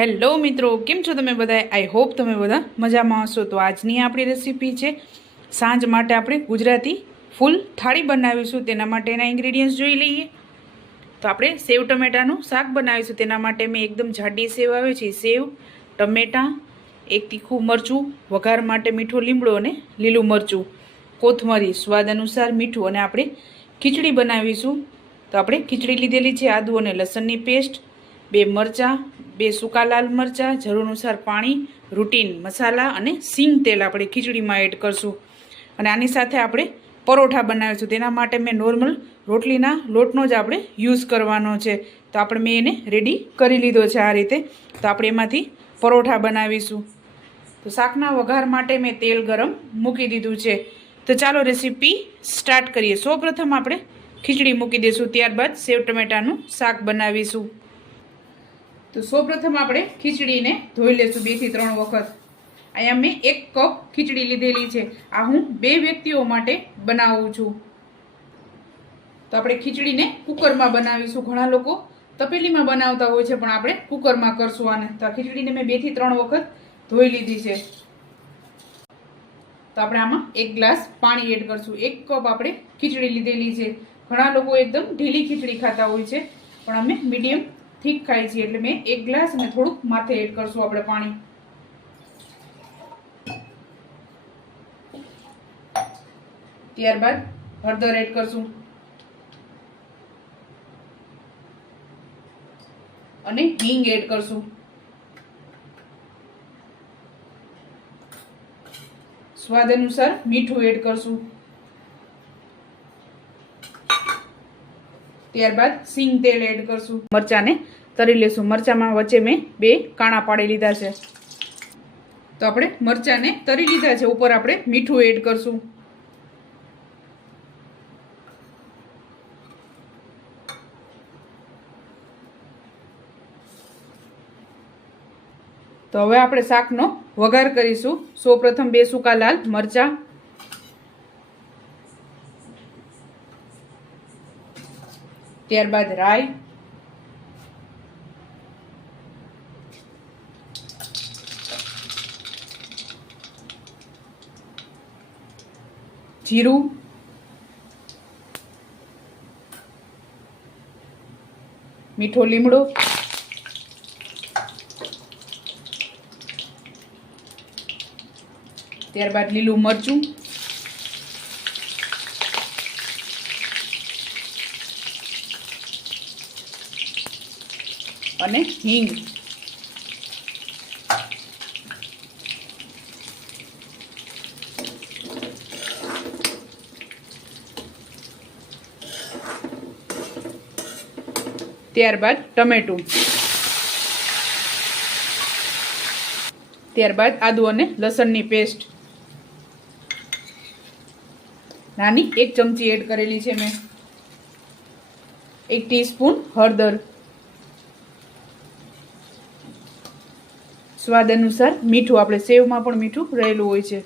Hello મિત્રો, કેમ છો તમે બધા આઈ હોપ તમે બધા મજામાં હશો. તો આજની આપણી રેસીપી છે સાંજ માટે આપણે ગુજરાતી ફૂલ થાળી બનાવીશું. તેના માટેના ઇન્ગ્રેડિયન્ટ્સ જોઈ લઈએ. તો આપણે સેવ ટમેટાનું શાક બનાવીશું. તેના માટે મેં એકદમ જાડી સેવ આવે છે. સેવ, ટમેટાં, એક તીખું મરચું, વઘાર માટે મીઠો લીમડો અને લીલું મરચું. કોથમરી, સ્વાદ અનુસાર મીઠું. અને આપણે ખીચડી બનાવીશું. તો આપણે ખીચડી લીધેલી છે આદુ અને લસણની પેસ્ટ. બે મરચાં, બે સૂકા લાલ મરચાં જરૂર અનુસાર પાણી, રૂટીન મસાલા અને સિંગ તેલ આપણે ખીચડીમાં એડ કરશું. અને આની સાથે આપણે પરોઠા બનાવીશું. તેના માટે મેં નોર્મલ રોટલીના લોટનો જ આપણે યુઝ કરવાનો છે. તો આપણે મેં એને રેડી કરી લીધો છે આ રીતે. તો આપણે એમાંથી પરોઠા બનાવીશું. તો શાકના વઘાર માટે મેં તેલ ગરમ મૂકી દીધું છે. તો ચાલો રેસીપી સ્ટાર્ટ કરીએ. સૌપ્રથમ આપણે ખીચડી મૂકી દઈશું. ત્યારબાદ સેવ ટમેટાનું શાક બનાવીશું. તો સૌપ્રથમ આપણે ખીચડીને ધોઈ લેશું બેથી ત્રણ વખત. અહીંયા મેં એક કપ ખીચડી લીધેલી છે. આ હું બે વ્યક્તિઓ માટે બનાવું છું. તો આપણે ખીચડીને કુકરમાં બનાવીશું. ઘણા લોકો તપેલીમાં બનાવતા હોય છે, પણ આપણે કુકરમાં કરશું આને. તો આ ખીચડીને મેં બેથી ત્રણ વખત ધોઈ લીધી છે. તો આપણે આમાં એક ગ્લાસ પાણી એડ કરશું. એક કપ આપણે ખીચડી લીધેલી છે. ઘણા લોકો એકદમ ઢીલી ખીચડી ખાતા હોય છે, પણ અમે મીડિયમ થીક ખાઈ છે એટલે મેં એક ગ્લાસ અને થોડુંક માથે એડ કરશું આપણે પાણી. ત્યારબાદ હળદર એડ કરશું. અને હિંગ એડ કરશું. સ્વાદ અનુસાર મીઠું એડ કરશું. ત્યારબાદ સિંગ તેલ એડ કરશું. મરચાંને તરી લેશું. મરચાંમાં વચ્ચે મેં બે કાણા પાડી લીધા છે. તો આપણે મરચાંને તરી લીધા છે. ઉપર આપણે મીઠું એડ કરશું. તો હવે આપણે શાકનો વઘાર કરીશું. સૌપ્રથમ બે સૂકા લાલ મરચાં. ત્યારબાદ રાઈ. જીરું. મીઠો લીમડો. ત્યારબાદ લીલું મરચું. અને હિંગ. ત્યારબાદ ટમેટું. ત્યારબાદ આદુ અને લસણની પેસ્ટ. નાની એક ચમચી એડ કરેલી છે મેં. એક ટીસ્પૂન હળદર. સ્વાદ અનુસાર મીઠું, આપણે સેવમાં પણ મીઠું રહેલું હોય છે.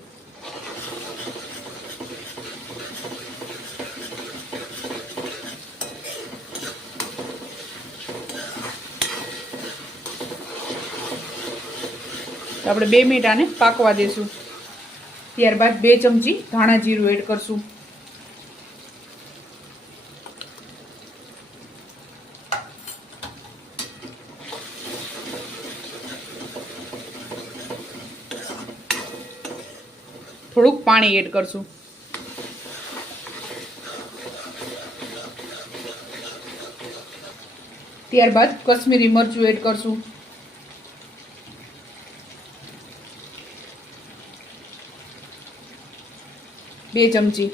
તો આપણે બે મિનિટ આને પાકવા દેશું. ત્યારબાદ બે ચમચી ધાણા જીરું એડ કરશું. થોડુંક પાણી એડ કરશું. ત્યારબાદ કશ્મીરી મરચું એડ કરશું. બે ચમચી.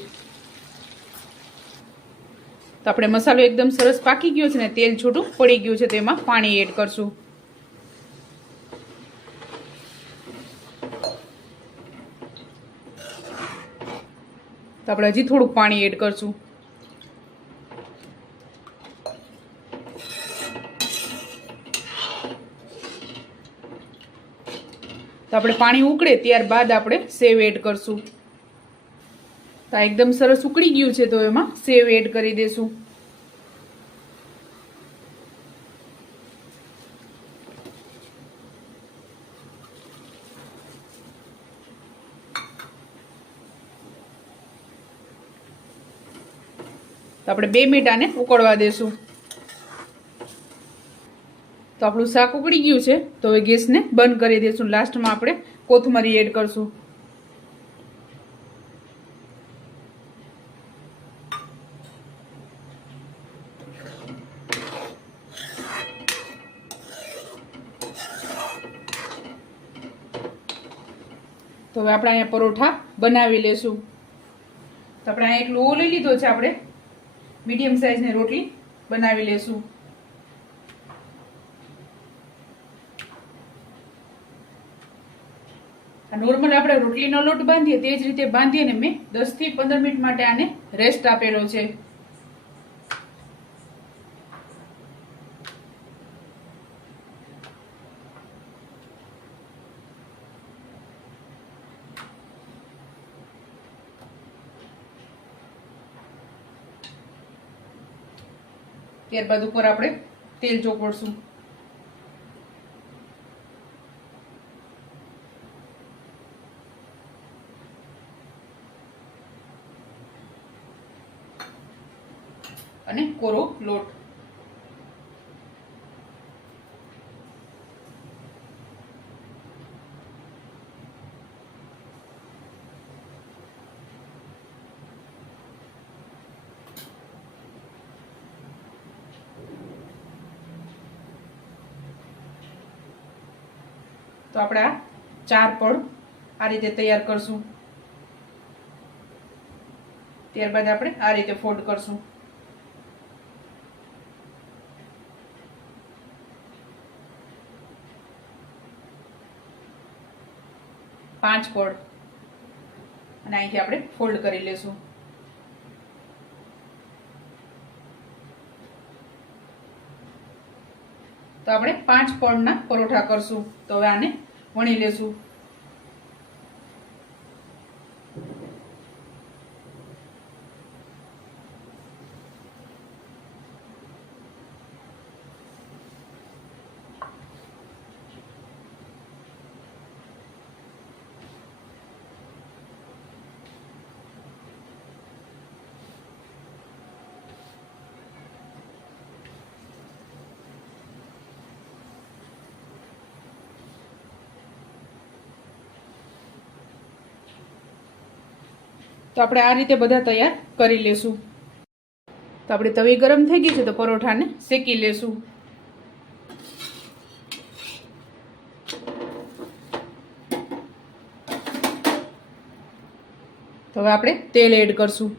તો આપણે મસાલો એકદમ સરસ પાકી ગયો છે ને, તેલ છૂટું પડી ગયું છે તેમાં પાણી એડ કરશું. તો આપણે હજી થોડુંક પાણી એડ કરશું. તો આપણે પાણી ઉકળે, ત્યારબાદ આપણે સેવ એડ કરશું. તો આ એકદમ સરસ ઉકળી ગયું છે તો એમાં સેવ એડ કરી દેશું. આપણે બે મિનિટ ઉકળવા દેશું. તો આપણું શાક ઉકળી ગયું છે તો હવે ગેસને બંધ કરી દઈશું લાસ્ટમાં આપણે કોથમરી એડ કરશું. તો હવે આપણે અહીંયા પરોઠા બનાવી લેશું. તો આપણે અહીંયા એક લોહો લઈ લીધો છે આપણે. મીડિયમ સાઇઝની રોટલી બનાવી લેશું. નોર્મલ આપણે રોટલીનો લોટ બાંધીએ તે જ રીતે બાંધીએ ને મેં દસથી પંદર મિનિટ માટે આને રેસ્ટ આપેલો છે. ત્યારબાદ ઉપર આપણે તેલ ચોપડશું. અને કોરો લોટ. તો આપણે આ ચાર પડ આ રીતે તૈયાર કરશું. ત્યારબાદ આપણે આ રીતે ફોલ્ડ કરશું. પાંચ પડ અને અહીંથી આપણે ફોલ્ડ કરી લેશું. તો આપણે પાંચ પળના પરોઠા કરશું. તો હવે આને વણી લેશું. તો આપણે આ રીતે બધા તૈયાર કરી લેશું. તો આપણે તવી ગરમ થઈ ગઈ છે તો પરોઠાને શેકી લેશું. તો હવે આપણે તેલ એડ કરશું.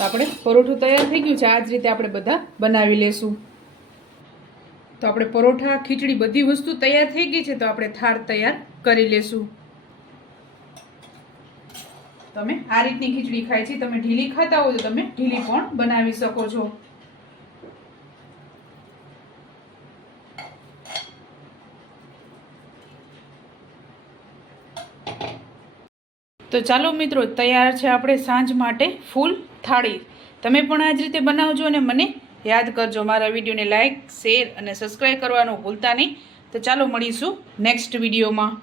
તો આપણે પરોઠું તૈયાર થઈ ગયું છે. આ જ રીતે આપણે બધા બનાવી લેશું. તો આપણે પરોઠા, ખીચડી બધી વસ્તુ તૈયાર થઈ ગઈ છે, તો આપણે થાર તૈયાર કરી લેશું. તમે આ રીતની ખીચડી ખાય છે. તમે ઢીલી ખાતા હો તો તમે ઢીલી પણ બનાવી શકો છો. તો ચાલો મિત્રો, તૈયાર છે આપણે સાંજ માટે ફૂલ થાળી. તમે પણ આ જ રીતે બનાવજો અને મને યાદ કરજો. મારા વિડીયોને લાઇક શેર અને સબસ્ક્રાઈબ કરવાનું ભૂલતા નહીં. તો ચાલો મળીશું નેક્સ્ટ વિડીયોમાં.